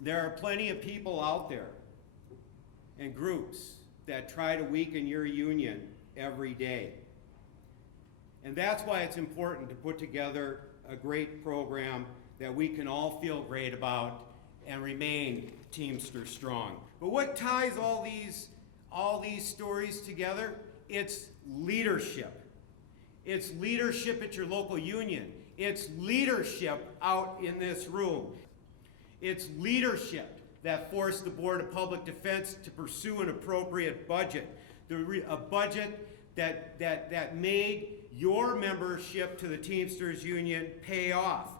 There are plenty of people out there and groups that try to weaken your union every day. And that's why it's important to put together a great program that we can all feel great about and remain Teamster strong. But what ties all these stories together? It's leadership. It's leadership at your local union. It's leadership out in this room. It's leadership that forced the Board of Public Defense to pursue an appropriate budget. A budget that made your membership to the Teamsters Union pay off.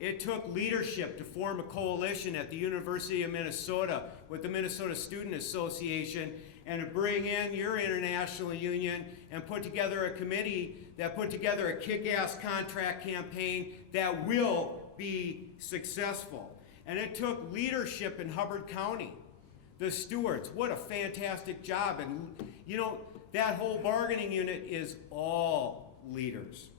It took leadership to form a coalition at the University of Minnesota with the Minnesota Student Association and to bring in your international union and put together a committee that put together a kick-ass contract campaign that will be successful. And it took leadership in Hubbard County. The stewards, what a fantastic job. And you know, that whole bargaining unit is all leaders.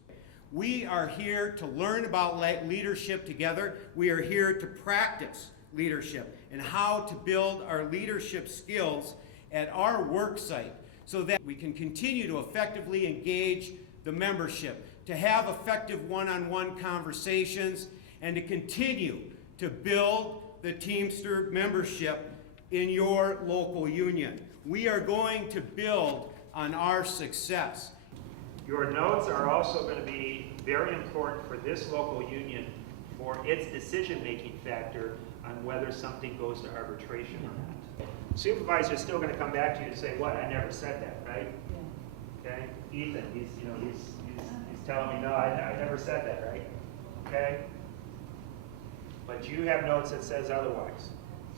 We are here to learn about leadership together. We are here to practice leadership and how to build our leadership skills at our work site so that we can continue to effectively engage the membership, to have effective one-on-one conversations, and to continue to build the Teamster membership in your local union. We are going to build on our success. Your notes are also going to be very important for this local union for its decision-making factor on whether something goes to arbitration or not. Supervisor's still going to come back to you and say, "What? I never said that, right?" Yeah. Okay. Ethan, he's telling me, "No, I never said that, right?" Okay. But you have notes that says otherwise,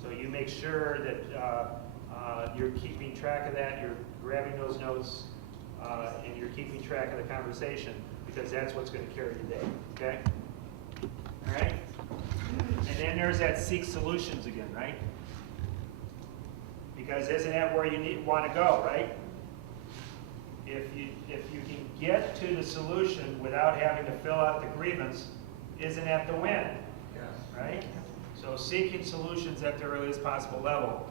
so you make sure that you're keeping track of that. You're grabbing those notes. And you're keeping track of the conversation because that's what's going to carry the day, okay? All right? And then there's that seek solutions again, right? Because isn't that where you want to go, right? If you can get to the solution without having to fill out the grievance, isn't that the win? Yes. Right? So seeking solutions at the earliest possible level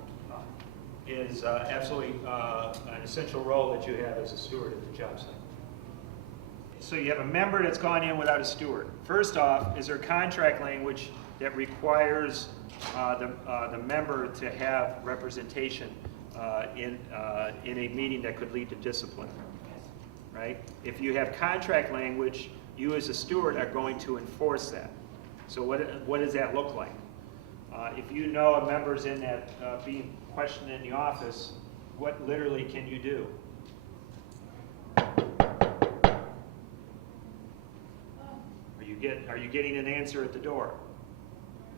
is absolutely an essential role that you have as a steward at the job site. So you have a member that's gone in without a steward. First off, is there contract language that requires the member to have representation in a meeting that could lead to discipline? Right? If you have contract language, you as a steward are going to enforce that. So what does that look like? If you know a member's in that being questioned in the office, what literally can you do? Are you getting an answer at the door?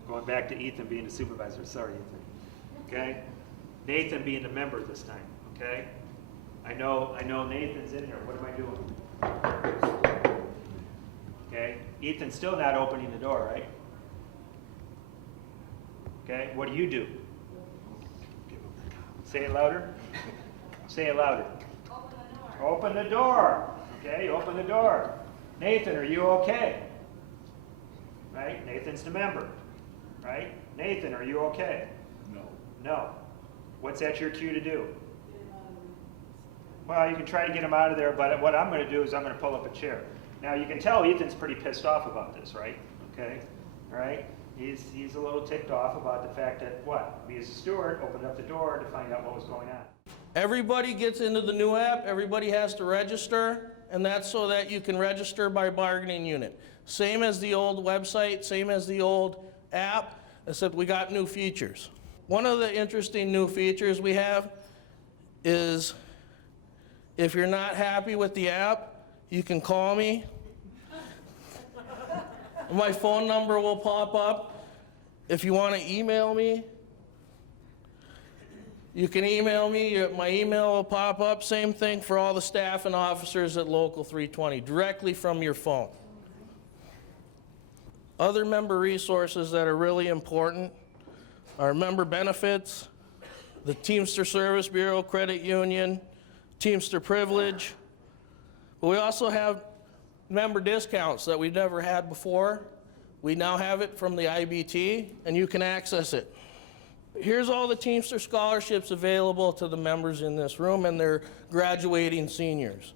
Going back to Ethan being the supervisor. Sorry, Ethan. Okay? Nathan being the member this time. Okay? I know Nathan's in here. What am I doing? Okay? Ethan's still not opening the door, right? Okay? What do? Say it louder. Say it louder. Open the door. Open the door. Okay, open the door. Nathan, are you okay? Right? Nathan's the member. Right? Nathan, are you okay? No. No. What's that your cue to do? Well, you can try to get him out of there, but what I'm going to do is I'm going to pull up a chair. Now, you can tell Ethan's pretty pissed off about this, right? Okay? All right? He's a little ticked off about the fact that, what? Me as a steward opened up the door to find out what was going on. Everybody gets into the new app, everybody has to register, and that's so that you can register by bargaining unit. Same as the old website, same as the old app, except we got new features. One of the interesting new features we have is if you're not happy with the app, you can call me. My phone number will pop up. If you want to email me, you can email me. My email will pop up. Same thing for all the staff and officers at Local 320, directly from your phone. Other member resources that are really important are member benefits, the Teamster Service Bureau Credit Union, Teamster Privilege. But we also have member discounts that we've never had before. We now have it from the IBT, and you can access it. Here's all the Teamster scholarships available to the members in this room and their graduating seniors.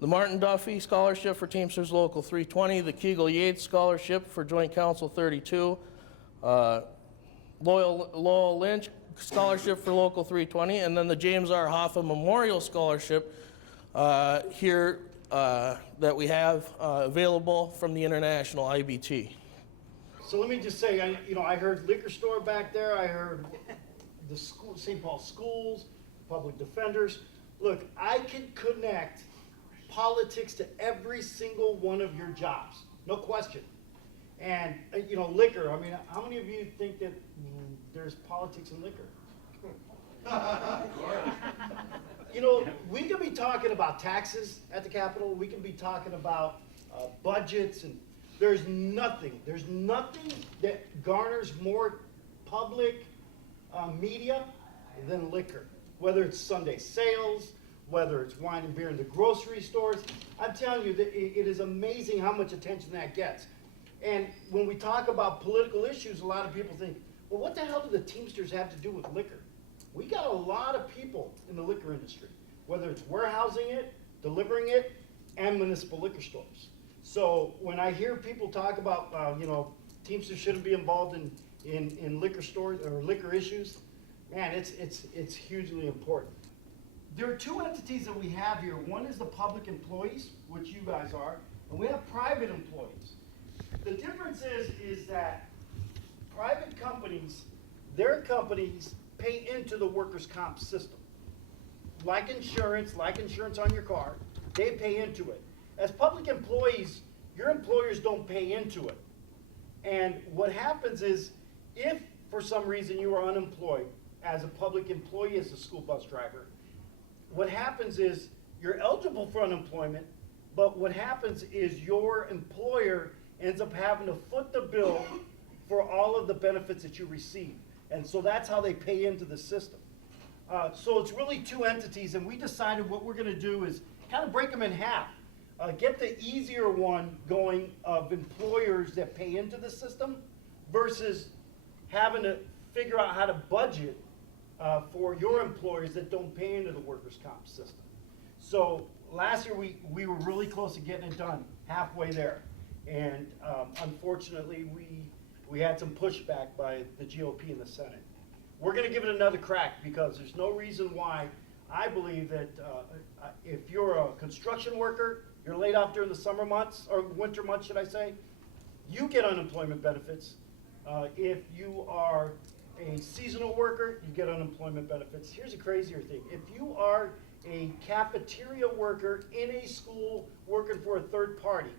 The Martin Duffy Scholarship for Teamsters Local 320, the Kegel Yates Scholarship for Joint Council 32, Lowell Lynch Scholarship for Local 320, and then the James R. Hoffa Memorial Scholarship here that we have available from the International IBT. So let me just say, I heard liquor store back there, I heard the school, St. Paul schools, public defenders. Look, I can connect politics to every single one of your jobs, no question. And, liquor, how many of you think that there's politics in liquor? We could be talking about taxes at the Capitol, we can be talking about budgets, and there's nothing that garners more public media than liquor. Whether it's Sunday sales, whether it's wine and beer in the grocery stores, I'm telling you that it is amazing how much attention that gets. And when we talk about political issues, a lot of people think, well, what the hell do the Teamsters have to do with liquor? We got a lot of people in the liquor industry, whether it's warehousing it, delivering it, and municipal liquor stores. So when I hear people talk about, Teamsters shouldn't be involved in liquor stores or liquor issues, man, it's hugely important. There are two entities that we have here. One is the public employees, which you guys are, and we have private employees. The difference is that private companies, their companies pay into the workers' comp system. Like insurance on your car, they pay into it. As public employees, your employers don't pay into it. And what happens is, if for some reason you are unemployed as a public employee, as a school bus driver, what happens is you're eligible for unemployment, but what happens is your employer ends up having to foot the bill for all of the benefits that you receive. And so that's how they pay into the system. So it's really two entities, and we decided what we're gonna do is kind of break them in half. Get the easier one going of employers that pay into the system versus having to figure out how to budget for your employers that don't pay into the workers' comp system. So last year we were really close to getting it done, halfway there. And unfortunately we had some pushback by the GOP in the Senate. We're gonna give it another crack because there's no reason why I believe that if you're a construction worker, you're laid off during the summer months, or winter months should I say, you get unemployment benefits. If you are a seasonal worker, you get unemployment benefits. Here's a crazier thing. If you are a cafeteria worker in a school working for a third party,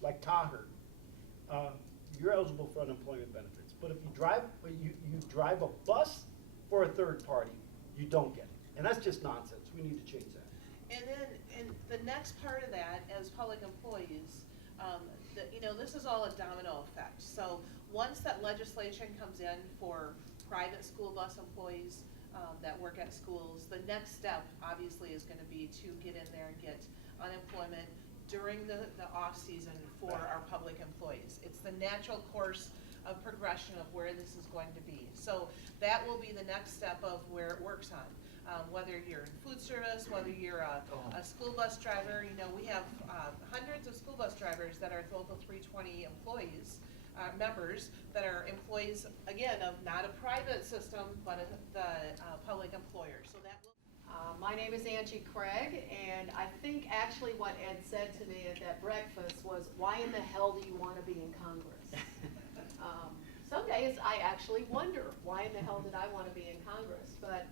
like Taher, you're eligible for unemployment benefits. But if you drive a bus for a third party, you don't get it. And that's just nonsense. We need to change that. And then, the next part of that, as public employees, this is all a domino effect. So once that legislation comes in for private school bus employees that work at schools, the next step obviously is going to be to get in there and get unemployment during the off season for our public employees. It's the natural course of progression of where this is going to be. So that will be the next step of where it works on. Whether you're in food service, whether you're a school bus driver, we have hundreds of school bus drivers that are Local 320 employees, members that are employees, again, of not a private system, but the public employer. So that will. My name is Angie Craig, and I think actually what Ed said to me at that breakfast was, why in the hell do you want to be in Congress? Some days I actually wonder, why in the hell did I want to be in Congress? But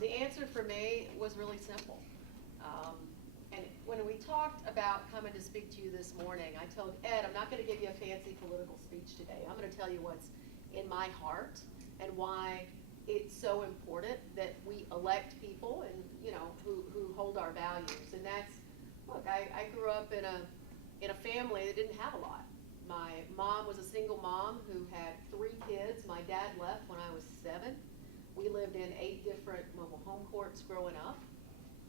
the answer for me was really simple. And when we talked about coming to speak to you this morning, I told Ed, I'm not going to give you a fancy political speech today. I'm going to tell you what's in my heart and why it's so important that we elect people and who hold our values. And that's, look, I grew up in a family that didn't have a lot. My mom was a single mom who had 3 kids. My dad left when I was 7. We lived in 8 different mobile home courts growing up.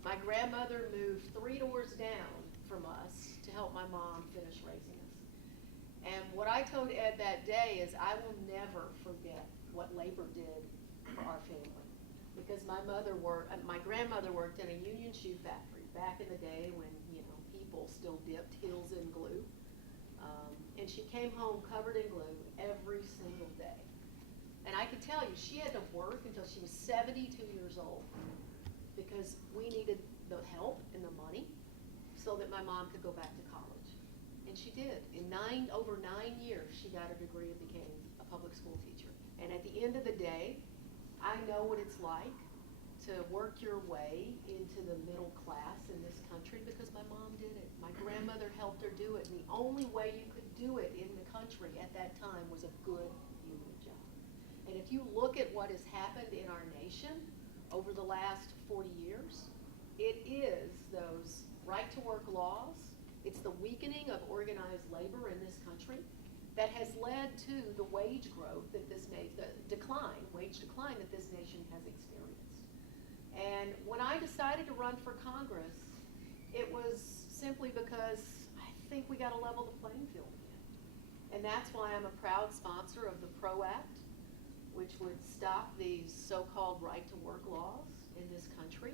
My grandmother moved 3 doors down from us to help my mom finish raising us. And what I told Ed that day is I will never forget what labor did for our family. Because my grandmother worked in a union shoe factory back in the day when, people still dipped heels in glue. And she came home covered in glue every single day. And I can tell you, she had to work until she was 72 years old because we needed the help and the money so that my mom could go back to college. And she did. In over 9 years, she got her degree and became a public school teacher. And at the end of the day, I know what it's like to work your way into the middle class in this country because my mom did it. My grandmother helped her do it. And the only way you could do it in the country at that time was a good union job. And if you look at what has happened in our nation over the last 40 years, it is those right-to-work laws, it's the weakening of organized labor in this country that has led to the wage growth that wage decline that this nation has experienced. And when I decided to run for Congress, it was simply because I think we got to level the playing field again. And that's why I'm a proud sponsor of the PRO Act, which would stop these so-called right-to-work laws in this country.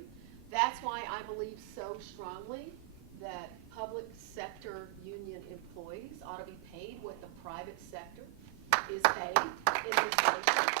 That's why I believe so strongly that public sector union employees ought to be paid what the private sector is paid in this nation.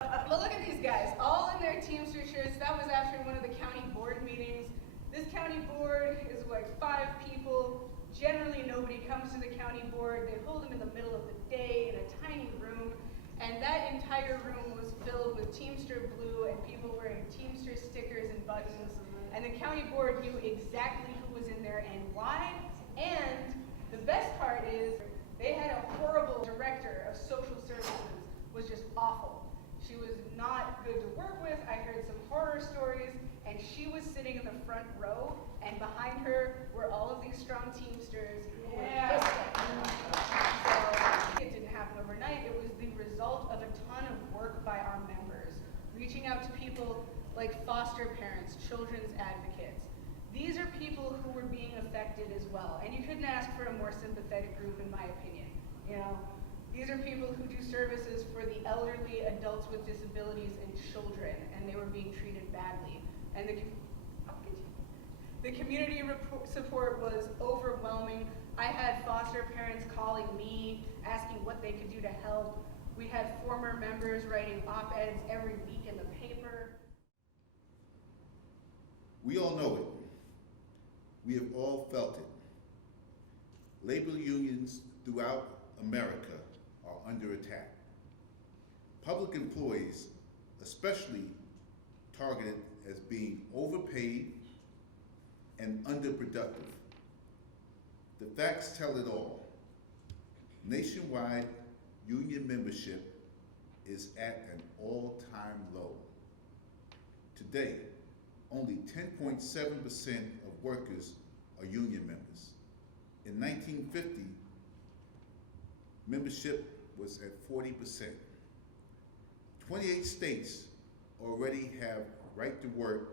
But look at these guys, all in their Teamster shirts. That was after one of the county board meetings. This county board is like 5 people. Generally, nobody comes to the county board. They hold them in the middle of the day in a tiny room. And that entire room was filled with Teamster blue and people wearing Teamster stickers and buttons. And the county board knew exactly who was in there and why. And the best part is they had a horrible director of social services, was just awful. She was not good to work with. I heard some horror stories, and she was sitting in the front row, and behind her were all of these strong Teamsters who were listening. So it didn't happen overnight. It was the result of a ton of work by our members, reaching out to people like foster parents, children's advocates. These are people who were being affected as well, and you couldn't ask for a more sympathetic group, in my opinion. These are people who do services for the elderly, adults with disabilities, and children, and they were being treated badly. And the community support was overwhelming. I had foster parents calling me, asking what they could do to help. We had former members writing op-eds every week in the paper. We all know it. We have all felt it. Labor unions throughout America are under attack. Public employees, especially targeted as being overpaid and underproductive. The facts tell it all. Nationwide union membership is at an all-time low. Today, only 10.7% of workers are union members. In 1950, membership was at 40%. 28 states already have right to work,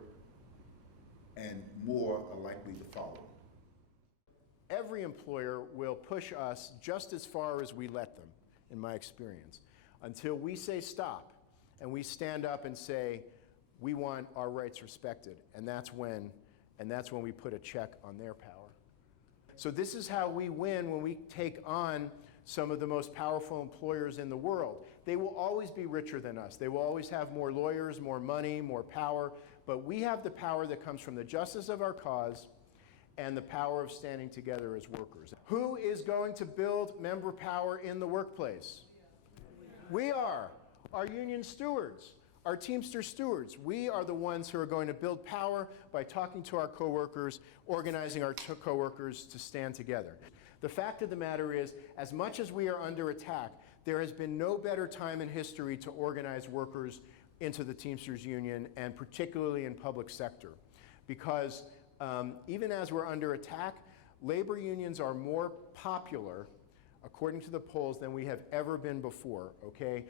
and more are likely to follow. Every employer will push us just as far as we let them, in my experience, until we say stop and we stand up and say we want our rights respected, and that's when we put a check on their power. So this is how we win when we take on some of the most powerful employers in the world. They will always be richer than us. They will always have more lawyers, more money, more power, but we have the power that comes from the justice of our cause and the power of standing together as workers. Who is going to build member power in the workplace? We are. Our union stewards, our Teamster stewards. We are the ones who are going to build power by talking to our coworkers, organizing our coworkers to stand together. The fact of the matter is, as much as we are under attack, there has been no better time in history to organize workers into the Teamsters Union, and particularly in public sector. Because even as we're under attack, labor unions are more popular, according to the polls, than we have ever been before, okay?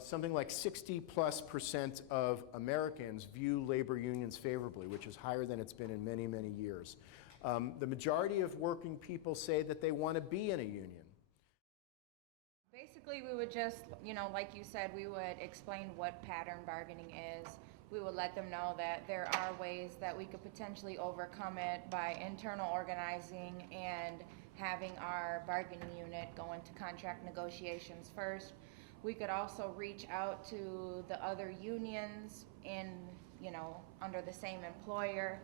Something like 60+% of Americans view labor unions favorably, which is higher than it's been in many, many years. The majority of working people say that they want to be in a union. Basically, basically, we would just, you know, like you said, we would explain what pattern bargaining is. We would let them know that there are ways that we could potentially overcome it by internal organizing and having our bargaining unit go into contract negotiations first. We could also reach out to the other unions in, you know, under the same employer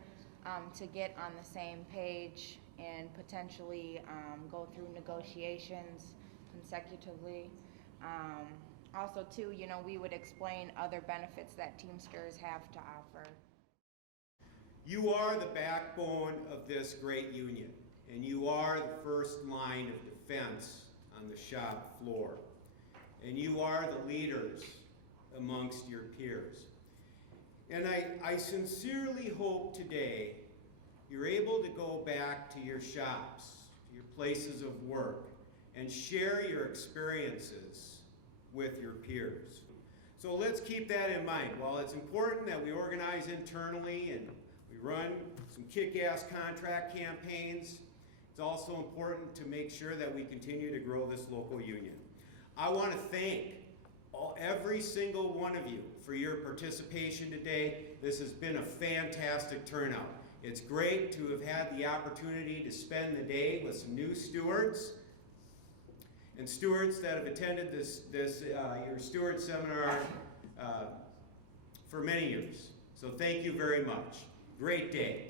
to get on the same page and potentially go through negotiations consecutively. Also too, you know, we would explain other benefits that Teamsters have to offer. You are the backbone of this great union, and you are the first line of defense on the shop floor. And you are the leaders amongst your peers. And I sincerely hope today you're able to go back to your shops, to your places of work, and share your experiences with your peers. So let's keep that in mind. While it's important that we organize internally and we run some kick-ass contract campaigns, it's also important to make sure that we continue to grow this local union. I want to thank every single one of you for your participation today. This has been a fantastic turnout. It's great to have had the opportunity to spend the day with some new stewards and stewards that have attended your Steward Seminar for many years. So thank you very much. Great day.